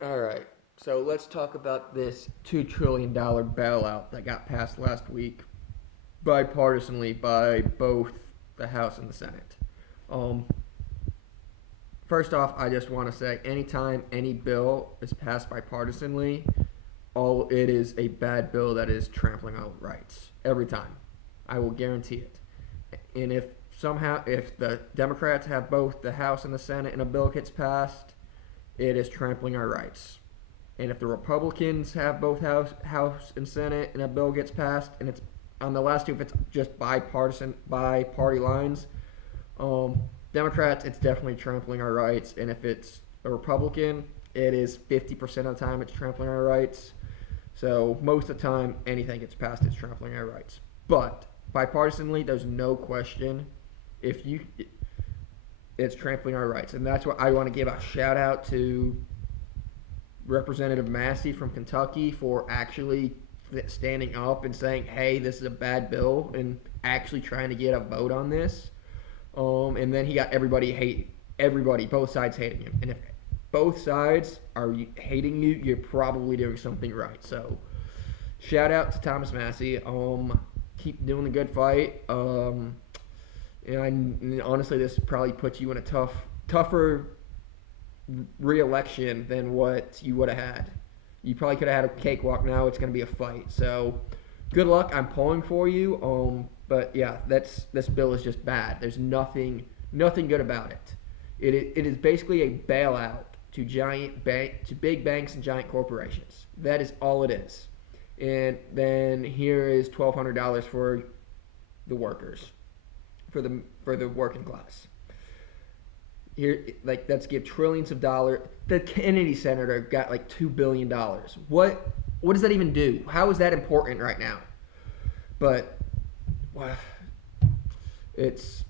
All right. So let's talk about this $2 trillion bailout that got passed last week bipartisanly by both the House and the Senate. Um, First off, I just want to say anytime any bill is passed bipartisanly, all it is a bad bill that is trampling on rights. Every time. I will guarantee it. And if the Democrats have both the House and the Senate and a bill gets passed, it is trampling our rights. And if the Republicans have both House and Senate and a bill gets passed, and it's on the last two, if it's just bipartisan by party lines, um, Democrats, it's definitely trampling our rights. And if it's a Republican, it is 50% of the time it's trampling our rights. So most of the time, anything gets passed, it's trampling our rights. But bipartisanly, there's no question if you it's trampling our rights, and that's what I want to give a shout out to Representative Massey from Kentucky for actually standing up and saying, "Hey, this is a bad bill," and actually trying to get a vote on this. And then he got everybody, both sides hating him. And if both sides are hating you, you're probably doing something right. So, shout out to Thomas Massey. Keep doing the good fight. And honestly, this probably puts you in a tougher re-election than what you would have had. You probably could have had a cakewalk. Now it's going to be a fight. So, good luck. I'm pulling for you. But yeah, this bill is just bad. There's nothing good about it. It is basically a bailout to big banks and giant corporations. That is all it is. And then here is $1,200 for the workers, for the working class. Here, like, let's give trillions of dollars. The Kennedy Senator got like $2 billion. What does that even do? How is that important right now? But well, it's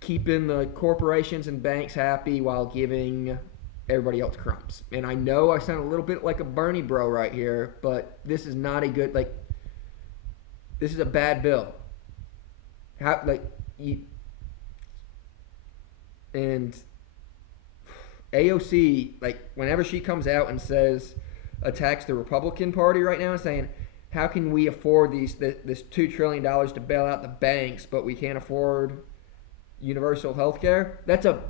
keeping the corporations and banks happy while giving everybody else crumbs. And I know I sound a little bit like a Bernie bro right here, but this is not a good, this is a bad bill. And AOC, whenever she comes out and attacks the Republican Party right now, saying, how can we afford this $2 trillion to bail out the banks, but we can't afford universal health care? They can't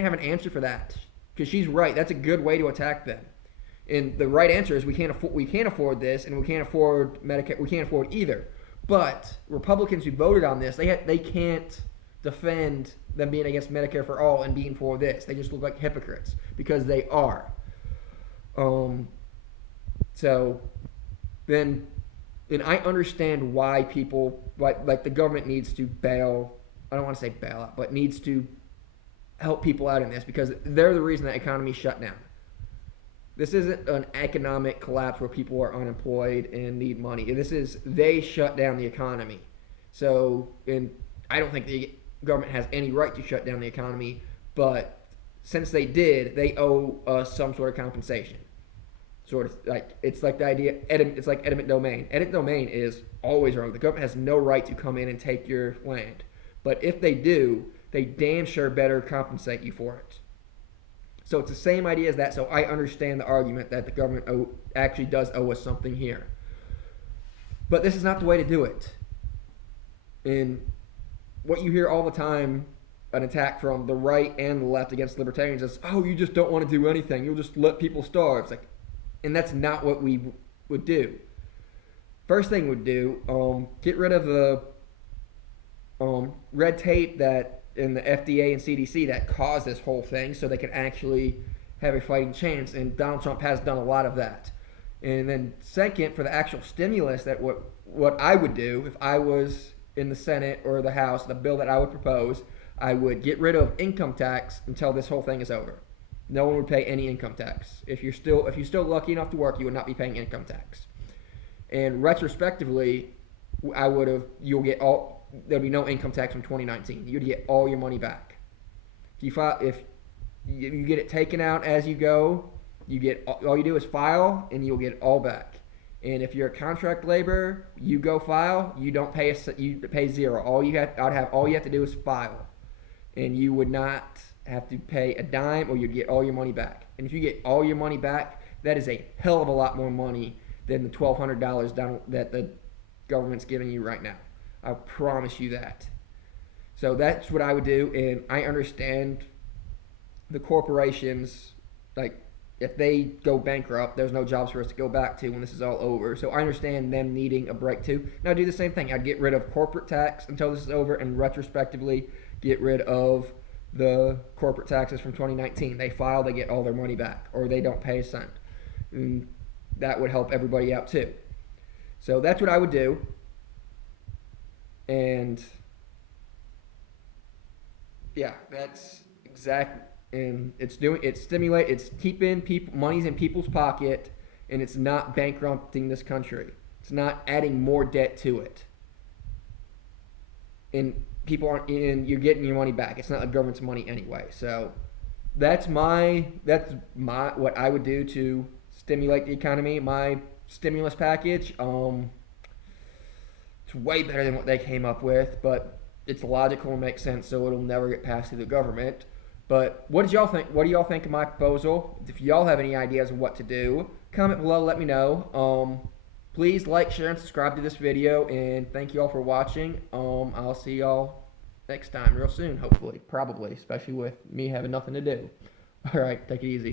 have an answer for that, because she's right. That's a good way to attack them. And the right answer is we can't afford this, and we can't afford Medicare. We can't afford either. But Republicans who voted on this, they can't defend them being against Medicare for all and being for this. They just look like hypocrites, because they are. So then, and I understand why people like the government needs to bail. I don't want to say bail out, but needs to help people out in this, because they're the reason the economy shut down. This isn't an economic collapse where people are unemployed and need money. They shut down the economy. So, and I don't think the government has any right to shut down the economy, but since they did, they owe us some sort of compensation. Sort of it's like the idea. It's like eminent domain. Eminent domain is always wrong. The government has no right to come in and take your land. But if they do, they damn sure better compensate you for it. So it's the same idea as that. So I understand the argument that the government actually does owe us something here. But this is not the way to do it. And what you hear all the time, an attack from the right and the left against libertarians, is, oh, you just don't want to do anything. You'll just let people starve. And that's not what we would do. First thing we'd do, get rid of the red tape that in the FDA and CDC that caused this whole thing, so they can actually have a fighting chance. And Donald Trump has done a lot of that. And then second, for the actual stimulus, that what I would do if I was in the Senate or the House, the bill that I would propose, I would get rid of income tax until this whole thing is over. No one would pay any income tax. If you're still lucky enough to work, you would not be paying income tax. And retrospectively, there'll be no income tax from 2019. You'd get all your money back. If you get it taken out as you go, all you do is file, and you'll get it all back. And if you're a contract laborer, you go file, you don't pay you pay zero. All you have to do is file, and you would not have to pay a dime or you'd get all your money back. And if you get all your money back, that is a hell of a lot more money than the $1,200 that the government's giving you right now. I promise you that. So that's what I would do, and I understand the corporations, like, if they go bankrupt, there's no jobs for us to go back to when this is all over. So I understand them needing a break too. Now I'd do the same thing. I'd get rid of corporate tax until this is over and retrospectively get rid of the corporate taxes from 2019. They file, they get all their money back, or they don't pay a cent. And that would help everybody out too. So that's what I would do. And yeah, that's exactly. And it's keeping money's in people's pocket, and it's not bankrupting this country. It's not adding more debt to it. And you're getting your money back. It's not the government's money anyway. So that's what I would do to stimulate the economy. My stimulus package, it's way better than what they came up with, but it's logical and makes sense, so it'll never get passed through the government. But what did y'all think? What do y'all think of my proposal? If y'all have any ideas of what to do, comment below, let me know. Please like, share, and subscribe to this video, and thank you all for watching. I'll see y'all next time real soon, hopefully, probably, especially with me having nothing to do. All right, take it easy.